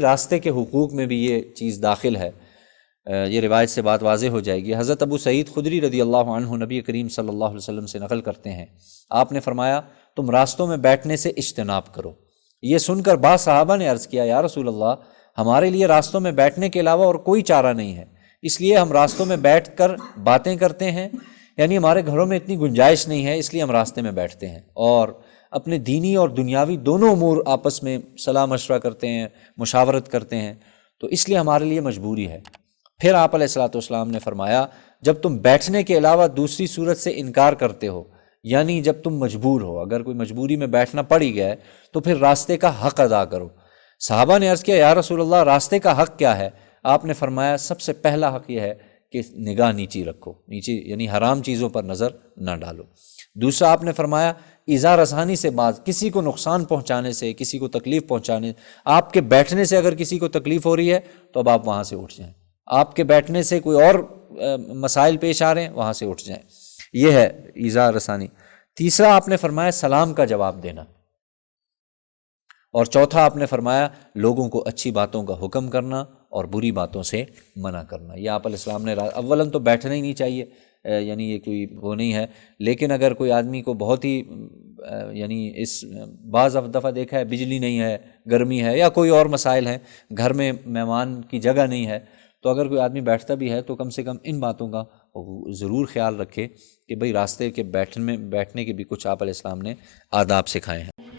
راستے کے حقوق میں بھی یہ چیز داخل ہے، یہ روایت سے بات واضح ہو جائے گی۔ حضرت ابو سعید خدری رضی اللہ عنہ نبی کریم صلی اللہ علیہ وسلم سے نقل کرتے ہیں، آپ نے فرمایا تم راستوں میں بیٹھنے سے اجتناب کرو۔ یہ سن کر بعض صحابہ نے عرض کیا یا رسول اللہ، ہمارے لیے راستوں میں بیٹھنے کے علاوہ اور کوئی چارہ نہیں ہے، اس لیے ہم راستوں میں بیٹھ کر باتیں کرتے ہیں، یعنی ہمارے گھروں میں اتنی گنجائش نہیں ہے، اس لیے ہم راستے میں بیٹھتے ہیں، اور اپنے دینی اور دنیاوی دونوں امور آپس میں صلاح مشورہ کرتے ہیں، مشاورت کرتے ہیں، تو اس لیے ہمارے لیے مجبوری ہے۔ پھر آپ علیہ الصلوۃ والسلام نے فرمایا جب تم بیٹھنے کے علاوہ دوسری صورت سے انکار کرتے ہو، یعنی جب تم مجبور ہو، اگر کوئی مجبوری میں بیٹھنا پڑ ہی گیا ہے تو پھر راستے کا حق ادا کرو۔ صحابہ نے عرض کیا یا رسول اللہ راستے کا حق کیا ہے؟ آپ نے فرمایا سب سے پہلا حق یہ ہے کہ نگاہ نیچی رکھو، نیچی یعنی حرام چیزوں پر نظر نہ ڈالو۔ دوسرا آپ نے فرمایا ایذا رسانی سے بعض، کسی کو نقصان پہنچانے سے، کسی کو تکلیف پہنچانے، آپ کے بیٹھنے سے اگر کسی کو تکلیف ہو رہی ہے تو اب آپ وہاں سے اٹھ جائیں، آپ کے بیٹھنے سے کوئی اور مسائل پیش آ رہے ہیں وہاں سے اٹھ جائیں، یہ ہے ایذا رسانی۔ تیسرا آپ نے فرمایا سلام کا جواب دینا، اور چوتھا آپ نے فرمایا لوگوں کو اچھی باتوں کا حکم کرنا اور بری باتوں سے منع کرنا۔ یہ آپ علیہ السلام نے اولاً تو بیٹھنا ہی نہیں چاہیے، یعنی یہ کوئی وہ نہیں ہے، لیکن اگر کوئی آدمی کو بہت ہی یعنی اس بعض دفعہ دیکھا ہے بجلی نہیں ہے، گرمی ہے، یا کوئی اور مسائل ہیں، گھر میں مہمان کی جگہ نہیں ہے، تو اگر کوئی آدمی بیٹھتا بھی ہے تو کم سے کم ان باتوں کا ضرور خیال رکھے کہ بھئی راستے کے بیٹھنے کے بھی کچھ آپ علیہ السلام نے آداب سکھائے ہیں۔